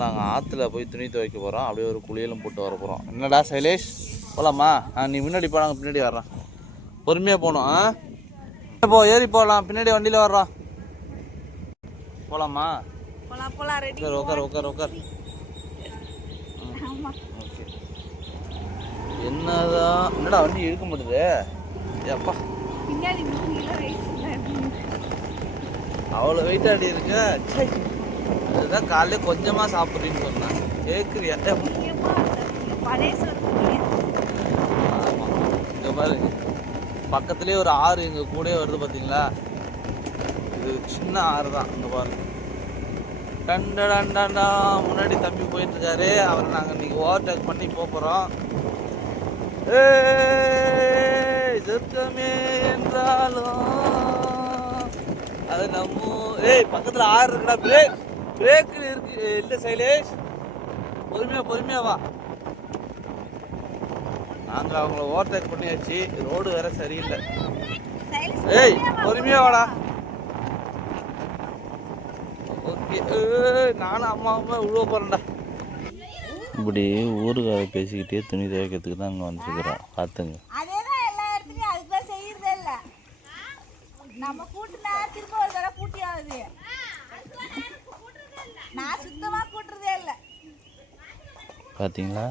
நாங்கள் ஆற்றுல போய் துணி துவைக்க போகிறோம். அப்படியே ஒரு குளியலும் போட்டு வர போகிறோம். என்னடா சைலேஷ் போகலாமா? நீ முன்னாடி போனாங்க, பின்னாடி வர்றான். பொறுமையாக போகணும். போ, ஏறி போகலாம். பின்னாடி வண்டியில் வர்றான். போகலாமா? உட்கார். ஓகே. என்னடா வண்டி இழுக்க மாட்டுது? ஏப்பா அவ்வளோ வெயிட் ஆடி இருக்க. அதுதான் காலையில கொஞ்சமாக சாப்பிட்றீன்னு சொன்னேன். கேட்குறியா? ஆமாம், இங்கே பாரு, பக்கத்துலேயே ஒரு ஆறு எங்கள் கூட வருது பார்த்தீங்களா? இது சின்ன ஆறு தான். இங்கே பாருங்க, டண்டா முன்னாடி தம்பி போயிட்டு இருக்காரு. அவரை நாங்கள் இன்னைக்கு ஓவர்டேக் பண்ணி போகிறோம். சொர்க்கமே என்றாலும் அது நம்ம பக்கத்தில் ஆறு இருக்குடா. பிரேக் இருக்கு இல்லை சைலேஷ்? பொறுமையா வா. நாங்கள் அவங்கள ஓவர்டேக் பண்ணியாச்சு. ரோடு வேற சரியில்லை. பொறுமையா வாடா. ஓகே, நானும் அம்மா உழுவ போறேன்டா. இப்படி ஊருக்காக பேசிக்கிட்டே துணி துவைக்கிறதுக்கு தான் அங்கே வந்துருக்குறோம். பார்த்துங்க. நம்ம கூட்டுனா திரும்ப ஒரு தடவை கூட்டி ஆகுது. நான் சுத்தமா கூட்டுறதே இல்லை. பார்த்தீங்களா?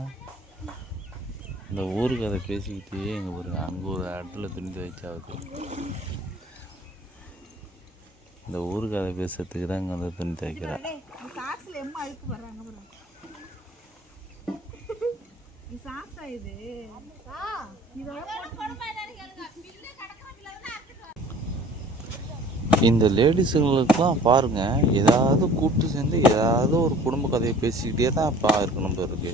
இந்த ஊருக்கு அதை பேசிக்கிட்டே இங்கே பாருங்க, அங்கே ஒரு இடத்துல துணி துவைச்சாவது. இந்த ஊருக்கு அதை பேசுறதுக்கு தான் இங்கே வந்து துணி துவைக்கிறா. இந்த லேடிஸுங்களுக்கெல்லாம் பாருங்க, ஏதாவது கூட்டு சேர்ந்து ஏதாவது ஒரு குடும்ப கதையை பேசிக்கிட்டே தான் இப்போ இருக்கணும் இருக்கு.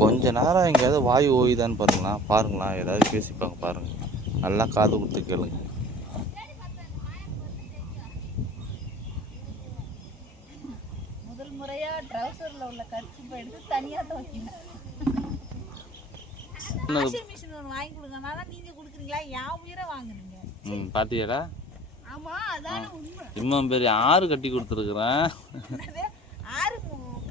கொஞ்ச நேரம் எங்கேயாவது வாய் ஓய்தான்னு பாருங்களா, ஏதாவது பேசிப்பாங்க பாருங்க. நல்லா காது கொடுத்து கேளுங்க. முதல் முறையா ட்ரவுசர்ல உள்ள கர்ச்சிப்பை எடுத்து தனியா துவைக்கணும். வாஷிங் மிஷின் ஒன்று வாங்கி கொடுங்கனால நீங்க கொடுக்குறீங்களா? என் உயிரை வாங்குறீங்க. பாத்தியாடா? ஆமா, அதான உண்மை. இம்மா பெரிய ஆறு கட்டி கொடுத்துருக்குறேன். ஆறு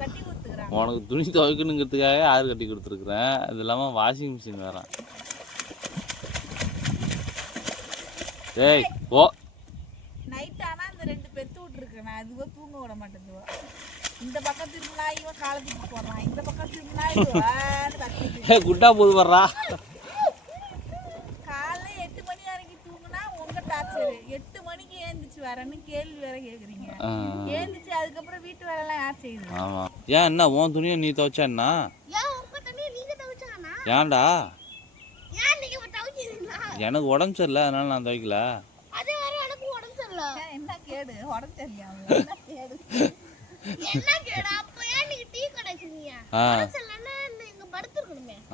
கட்டி கொடுத்துக்கிறேன். உனக்கு துணி துவைக்கணுங்கிறதுக்காக ஆறு கட்டி கொடுத்துருக்குறேன். அது இல்லாமல் வாஷிங் மிஷின் வேற. ஓ நைட் ஆனா அந்த ரெண்டு பெத்து விட்டுருக்கேன். நான் அதுவோ தூங்க விட மாட்டேங்குவா. இந்த பக்கம் திரும்பினா இவன் காலத்துக்கு போடுறான், இந்த பக்கம் திரும்பினா இவன் குட்டா போது வர்றா. காலைல 8 மணி வரைக்கும் தூங்குனா உங்க டார்ச்சர். 8 மணிக்கு ஏந்திச்சு வரேன்னு கேள்வி வேற கேக்குறீங்க. ஏந்திச்சு அதுக்கப்புறம் வீட்டு வேலை எல்லாம் யார் செய்யுது? ஆமா. ஏன் என்ன உன் துணியை நீ துவைச்சா என்ன? ஏன்டா? எனக்கு உடம்பு சரியில்லை, அதனால நான் துவைக்கல. என்ன கேடு? உடம்பு சரியில்லையா?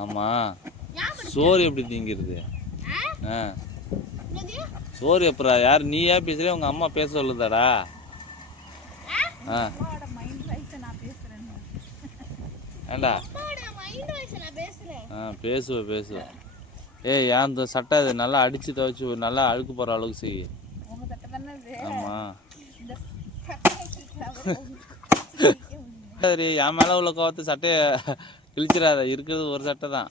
ஆமா, சோறு எப்படி திங்கிறது? சோறு எப்படா? யார் நீயா பேசுற? உங்க அம்மா பேச சொல்லுதாடா? ஏண்டா பேசுவேன். ஏய், அந்த சட்டை அது நல்லா அடிச்சு துவைச்சு நல்லா அழுக்கு போற அளவுக்கு செய்ய. ஆமா, சரி. என் மேல உள்ள கோவத்தை சட்டையை கிழிச்சிடாத. இருக்கிறது ஒரு சட்டை தான்.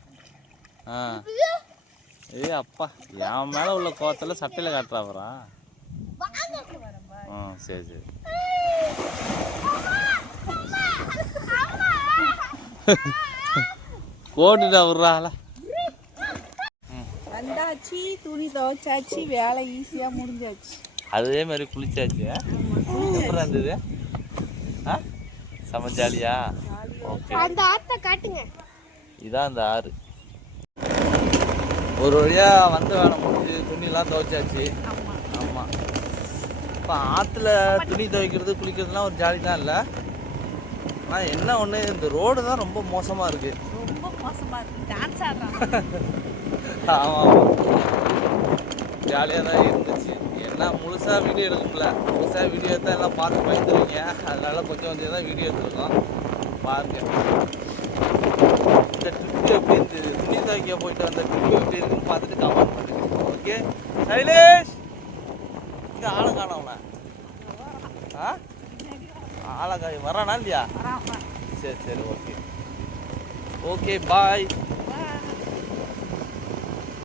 அப்பா, என் மேல உள்ள கோவத்துல சட்டையில காட்டுறாவரா? சரி. போட்டுட்டா விட்றால. வந்தாச்சு, துணி துவைச்சாச்சு, வேலை ஈஸியா முடிஞ்சாச்சு. அதே மாதிரி குளிச்சாச்சு. சூப்பரா இருந்தது. செம ஜாலியா? ஓகே, அந்த ஆத்தை காட்டுங்க. இதான் அந்த ஆறு. ஒரு வழியா வந்து வேலை முடிஞ்சு துணிலாம் துவைச்சாச்சு. ஆமா, இப்போ ஆற்றுல துணி துவைக்கிறது குளிக்கிறதுலாம் ஒரு ஜாலி தான் இல்லை. ஆனால் என்ன ஒன்று, இந்த ரோடு தான் ரொம்ப மோசமாக இருக்கு. ரொம்ப மோசமாக இருக்கு. டான்ஸ் ஆடுறாங்க. ஆமாம், ஜாலியாக தான் இருந்துச்சு. என்ன முழுசாக வீடியோ எடுக்க முடியல. முழுசாக வீடியோ எடுத்தால் எல்லாம் பார்த்து பயந்துருவீங்க. அதனால கொஞ்சம் தான் வீடியோ எடுத்துருக்கோம். பாருங்க இந்த ட்ரிப்பு எப்படி இருந்தது, துணி துவைக்க போயிட்டு வந்த ட்ரிப்பு எப்படி இருக்குன்னு பார்த்துட்டு கமெண்ட் பண்ணுங்க. ஓகே சைலேஷ், இங்கே ஆளை காணோம்ல? ஆளை வரானா இல்லையா? சரி சரி ஓகே ஓகே பாய்.